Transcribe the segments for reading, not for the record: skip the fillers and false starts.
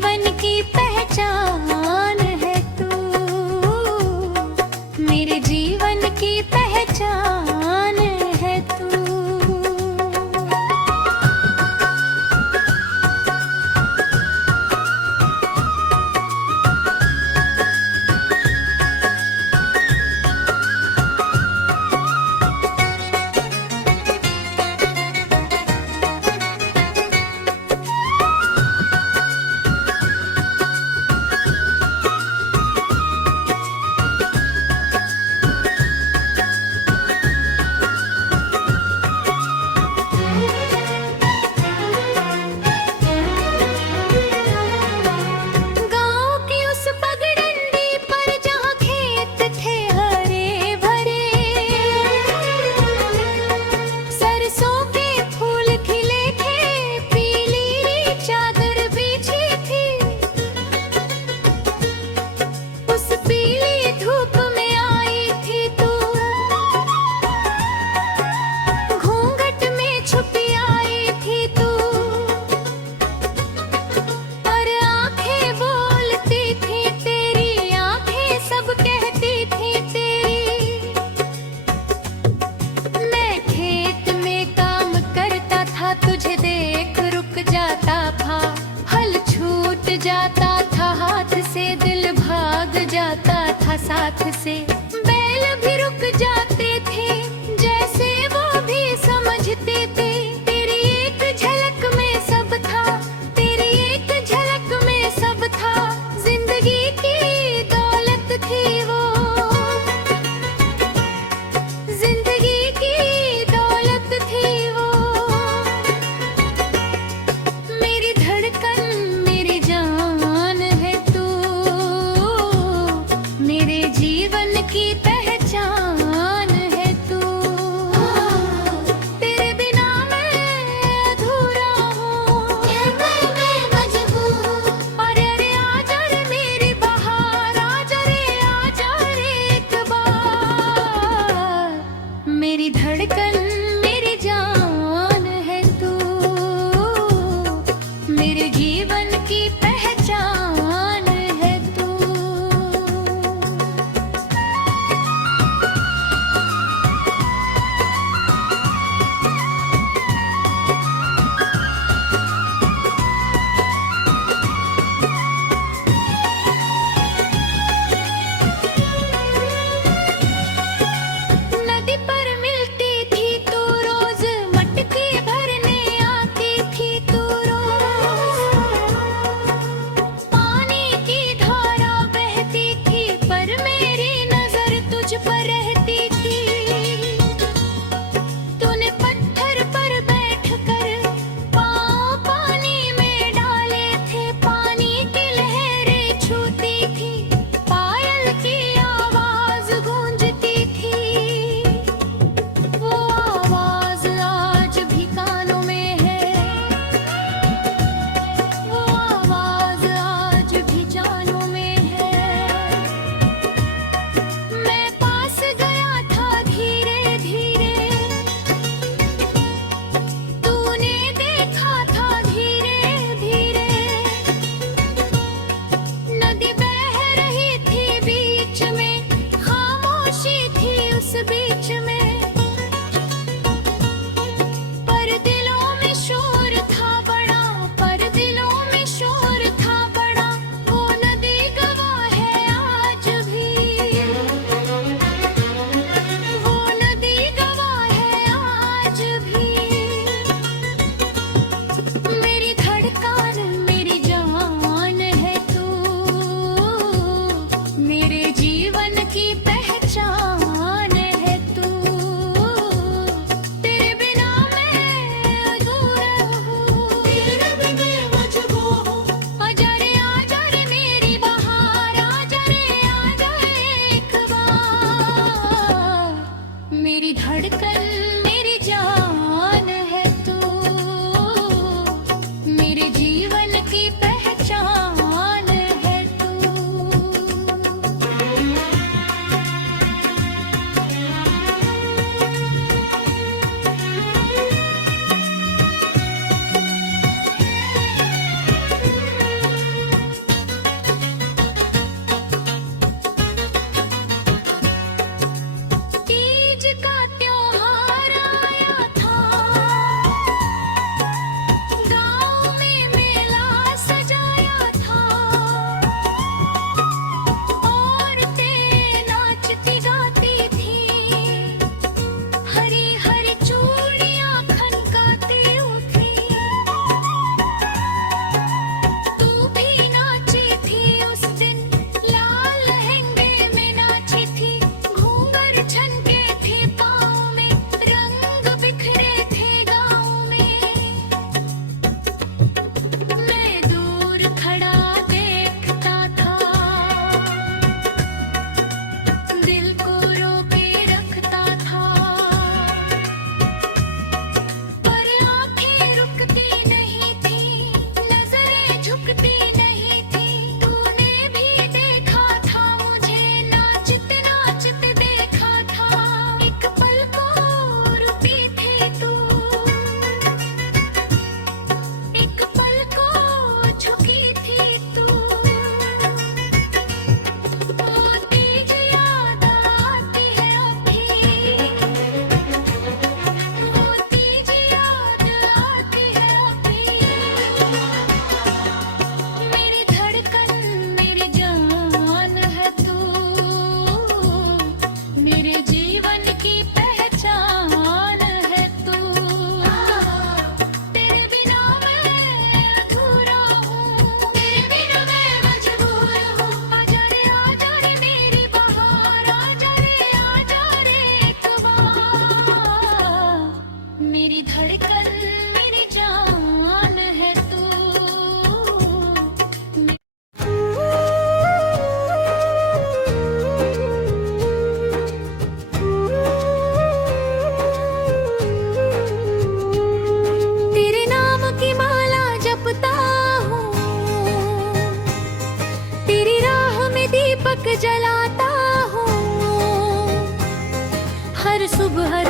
जीवन की पहचान है तू, मेरे जीवन की पहचान है तू। जाता था हाथ से, दिल भाग जाता था साथ से। बैल भी रुक जाते थे, जैसे वो भी समझते थे। तेरी एक झलक में सब था, तेरी एक झलक में सब था। जिंदगी की दौलत थी वो, जिंदगी की दौलत थी वो। मेरी धड़कन मेरे जीवन की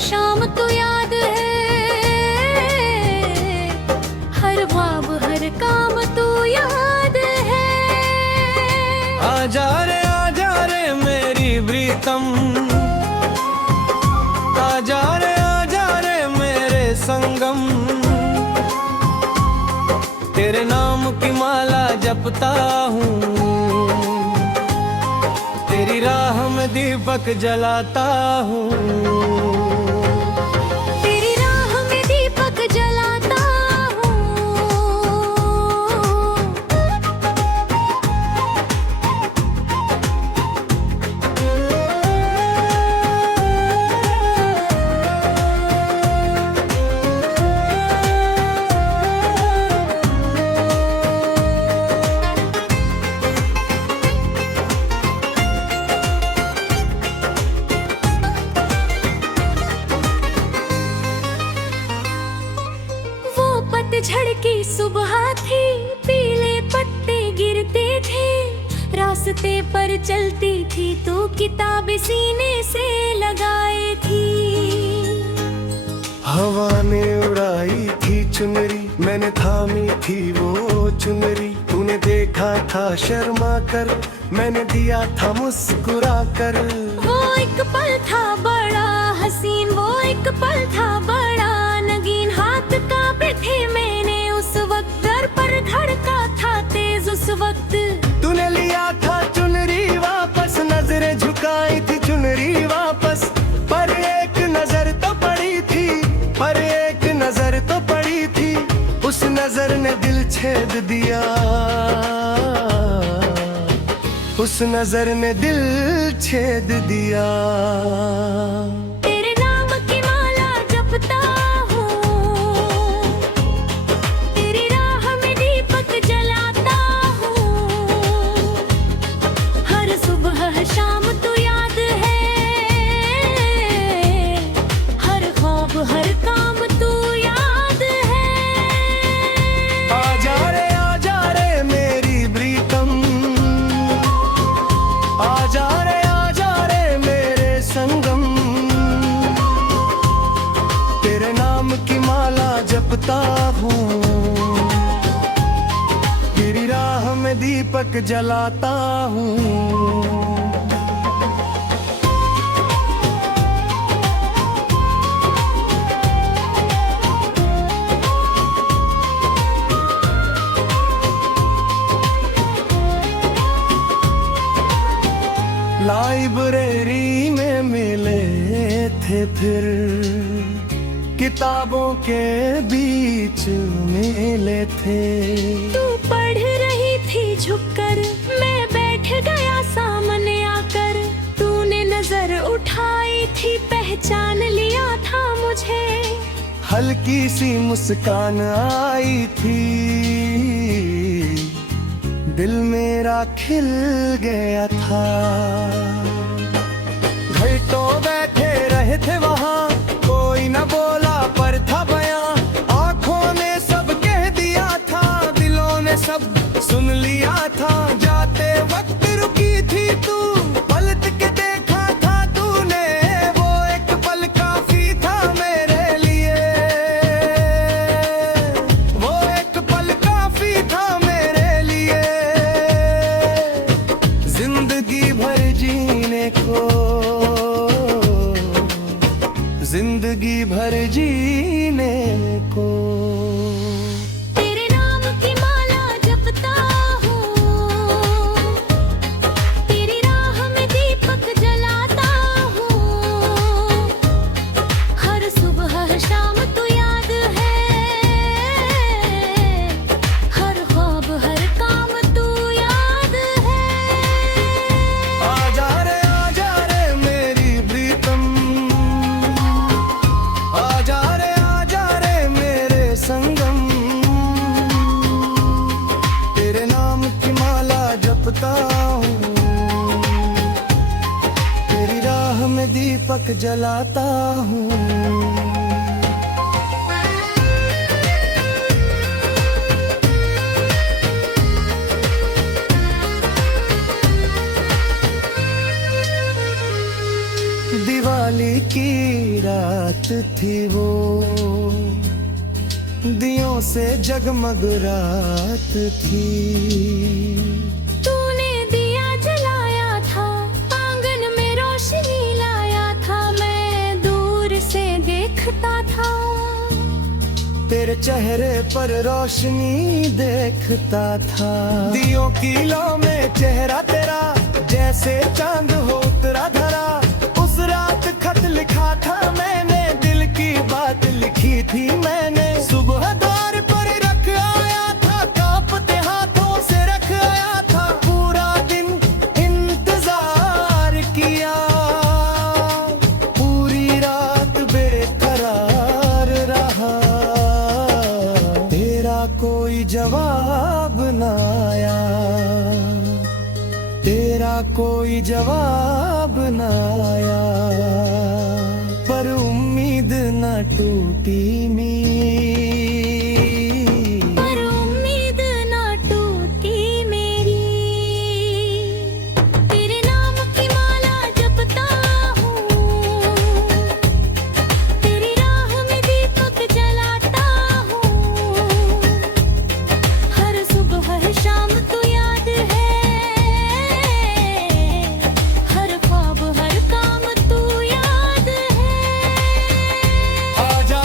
शाम तो याद है, हर ख्वाब हर काम तो याद है। आजा रे मेरी प्रीतम, आजा रे मेरे संगम। तेरे नाम की माला जपता हूँ, तेरी राह में दीपक जलाता हूँ, तेरी राह में दीपक जलाता हूँ। पतझड़ की सुबह थी, पीले पत्ते गिरते थे, रास्ते पर चलती थी तो किताब सीने से लगाए थी। हवा ने उड़ाई थी चुनरी, मैंने थामी थी वो चुनरी। तूने देखा था शर्मा कर, मैंने दिया था मुस्कुरा कर। वो एक पल था बड़ा हसीन, वो एक पल था बड़ा नगीन। हाथ कांपे थे मैंने उस वक्त, दर पर धड़का था तेज उस वक्त। तूने लिया था चुनरी वापस, नजरें झुकाई थी चुनरी वापस। पर एक नजर तो पड़ी थी, पर एक नजर तो पड़ी थी। उस नजर ने दिल छेद दिया, उस नजर ने दिल छेद दिया। तेरे नाम की माला जपता हूँ, तेरी राह में दीपक जलाता हूँ। हर सुबह शाम तो याद है, हर ख्वाब हर काम तो याद है। आजा रे मेरी प्रीतम, आजा रे मेरे संगम। तेरे नाम की माला जपता हूँ, तेरी राह में दीपक जलाता हूँ। लाइब्रेरी में मिले थे फिर, किताबों के बीच मिले थे। तू पढ़ रही थी झुककर, मैं बैठ गया सामने आकर। तूने नजर उठाई थी, पहचान लिया था मुझे। हल्की सी मुस्कान आई थी, दिल मेरा खिल गया था। घंटों बैठे रहे थे वहाँ, कोई न बोला पर था बयां। आँखों ने सब कह दिया था, दिलों ने सब सुन लिया था। जाते वक्त रुकी थी तू, पलट के देखा था तूने। वो एक पल काफी था मेरे लिए, वो एक पल काफी था मेरे लिए। जिंदगी भर जीने को, जिंदगी भर जीने को। तेरे नाम की माला जपता हूँ, तेरी राह में दीपक जलाता हूँ। हर सुबह शाम तो याद है, हर ख्वाब हर काम तो याद है। आजा रे मेरी प्रीतम, आजा रे मेरे संगम। तेरे नाम की माला जपता हूँ, तेरी राह में दीपक जलाता हूँ। दिवाली की रात थी वो, दियों से जगमग रात थी। तूने दिया जलाया था, आंगन में रोशनी लाया था, मैं दूर से देखता था। तेरे चेहरे पर रोशनी देखता था, दियों की लौ में चेहरा तेरा, जैसे चांद हो उतरा धरा। उस रात खत लिखा था मैंने, दिल की बात लिखी थी मैंने। सुबह द्वार पर रख आया था, कांपते हाथों से रख आया था। पूरा दिन इंतजार किया, पूरी रात बेकरार रहा। तेरा कोई जवाब न आया, तेरा कोई जवाब न आया, पर उम्मीद न टूटी मेरी, पर उम्मीद ना टूटी मेरी। तेरे नाम की माला जपता हूँ, तेरी राह में दीपक जलाता हूँ। हर सुबह हर शाम तू याद है, हर ख्वाब हर काम तू याद है। आजा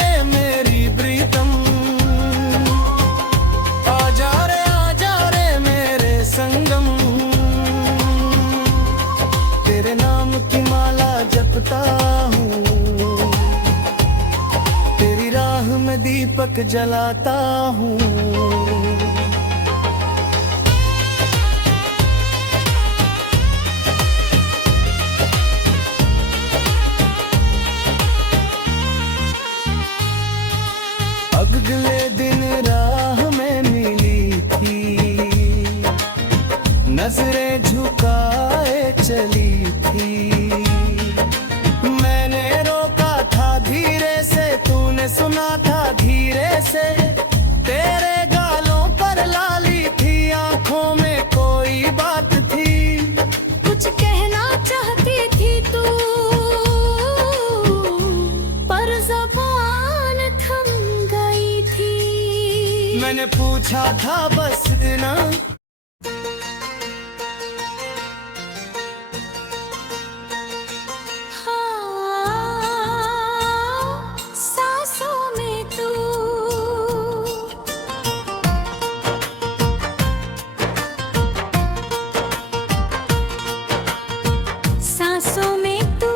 रे मेरी प्रीतम, आजा रे मेरे संगम। तेरे नाम की माला जपता हूँ, तेरी राह में दीपक जलाता हूँ। अगले दिन राह में मिली थी, नजरें झुकाए चली थी। मैंने रोका था धीरे से, तूने सुना था धीरे से। तेरे गालों पर लाली थी, आंखों में कोई बात थी। कुछ कहना चाहती थी तू, पर ज़बान थम गई थी। मैंने पूछा था बस ना, हाँ, सांसों में तू, सांसों में तू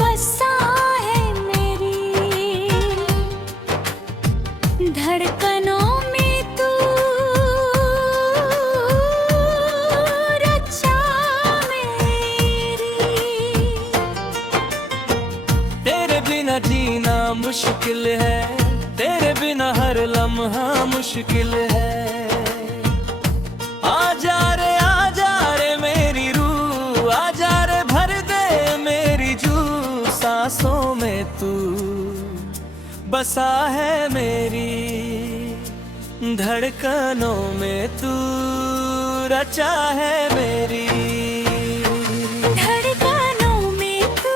बसा है मेरी, धड़कनों में तू रचा मेरी। तेरे बिना जीना मुश्किल है, तेरे बिना हर लम्हा मुश्किल है। आजा रे मेरी रूह, आजा रे भर दे मेरी जू। सांसों में तू बसा है मेरी, धड़कनों में तू रचा है मेरी। धड़कनों में तू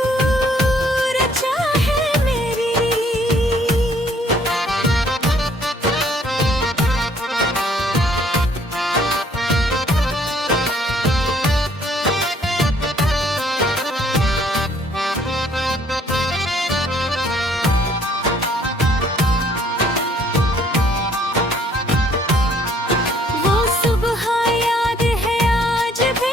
रचा है मेरी। वो सुबह याद है आज भी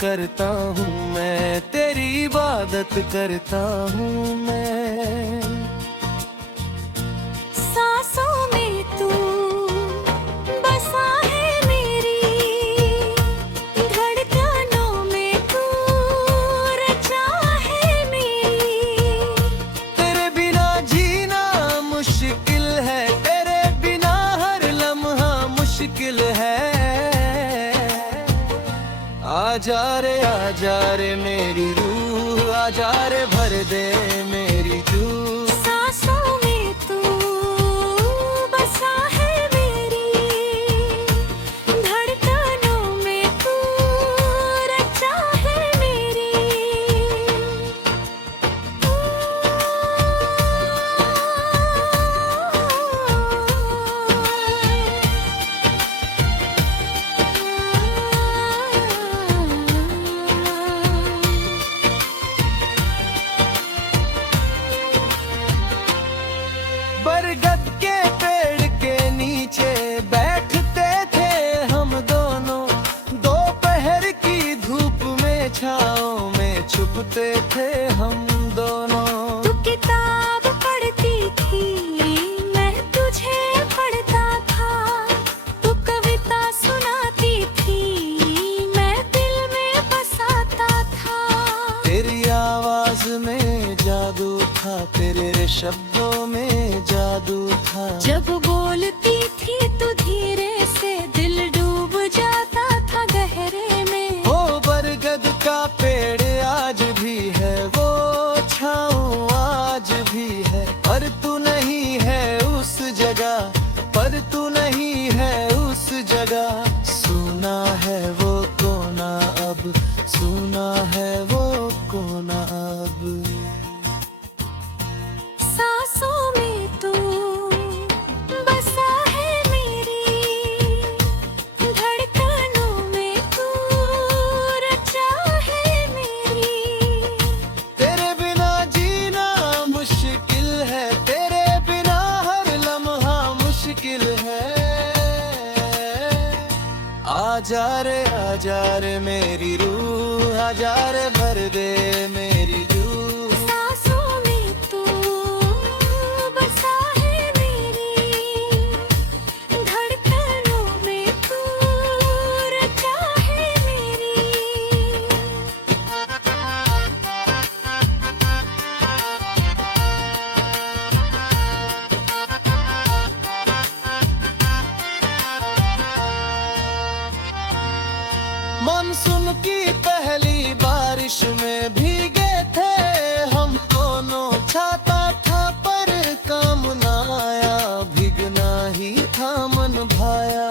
करता हूँ मैं, तेरी इबादत करता हूँ मैं। सांसों में तू बसा है मेरी, धड़कनों में तू रचा है मेरी। तेरे बिना जीना मुश्किल है, तेरे बिना हर लम्हा मुश्किल है। आजा रे मेरी रूह, आजा रे भर दे मेरी जूह। सांसों में तू बसा है मेरी, धड़कनों में तू रचा है मेरी। बरगद के पेड़ के नीचे बैठते थे हम दोनों, दोपहर की धूप में छाँव में छुपते थे हम दोनों। तू किताब पढ़ती थी, मैं तुझे पढ़ता था। तू कविता सुनाती थी, मैं दिल में बसाता था। तेरी आवाज में जादू था, तेरे शब्दों में जादू था। जब बोलती थी तू धीरे से, दिल डूब जाता था गहरे में। वो बरगद का पेड़ आज भी है, वो छाँव आज भी है, पर तू नहीं है उस जगह, पर तू नहीं है उस जगह। सुना है वो कोना अब, सुना है वो कोना अब। सांसों में तू बसा है मेरी, धड़कनों में तू रचा है मेरी। तेरे बिना जीना मुश्किल है, तेरे बिना हर लम्हा मुश्किल है। आजा रे मेरी रूह, आजा रे भर दे मेरी जूह। सांसों में तू बसा है मेरी, धड़कनों में तू रचा है मेरी। मानसून की पहली बारिश में भीगे थे हम दोनों। छाता था पर काम ना आया, भीगना ही था मन भाया।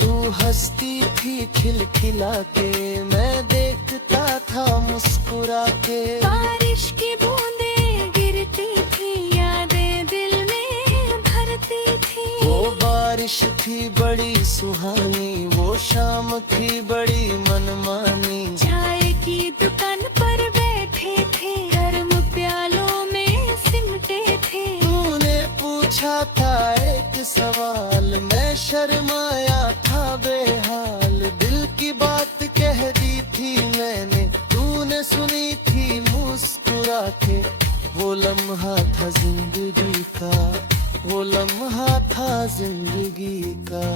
तू हंसती थी खिलखिला के, मैं देखता था मुस्कुरा के। बारिश की बूंदें गिरती थी, यादें दिल में भरती थी। वो बारिश थी बड़ी सुहानी, वो शाम थी बड़ी मनमानी। चाय की दुकान पर बैठे थे, गर्म प्यालों में सिमटे थे। तूने पूछा था एक सवाल, मैं शर्माया था बेहाल। दिल की बात कह दी थी मैंने, तूने सुनी थी मुस्कुरा के। वो लम्हा था जिंदगी का, वो लम्हा था जिंदगी का।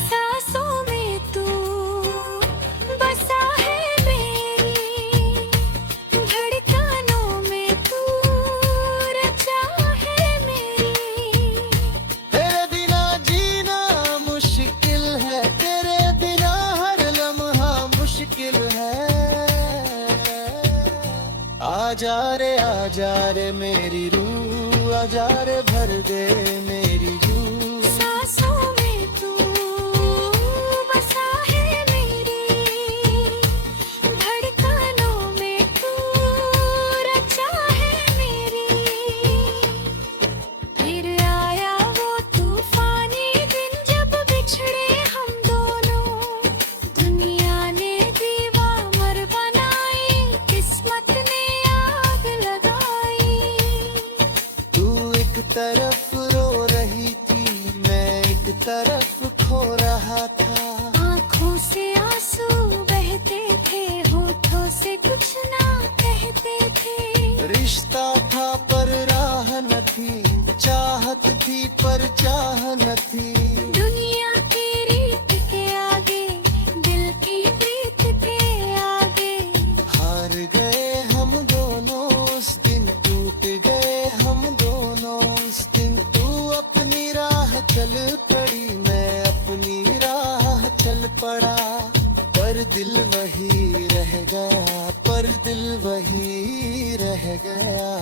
सांसों में तू बसा है मेरी, धड़कनों में तू रचा है मेरी। तेरे बिना जीना मुश्किल है, तेरे बिना हर लम्हा मुश्किल है। आजा रे मेरी रूह, आजा रे भर दे मेरी जूह। सांसों में तू बसा है मेरी, धड़कनों में तू रचा है मेरी। फिर आया वो तूफानी दिन, जब बिछड़े हम दोनों। दुनिया ने दीवार बनाई, किस्मत ने आग लगाई। तू एक तरफ रो रही थी, मैं एक तरफ थी, चाहत थी पर चाह न थी। दुनिया की रीत के आगे, दिल की प्रीत के आगे, हार गए हम दोनों उस दिन, टूट गए हम दोनों उस दिन। तू अपनी राह चल पड़ी, मैं अपनी राह चल पड़ा, पर दिल वही रह गया, पर दिल वही रह गया।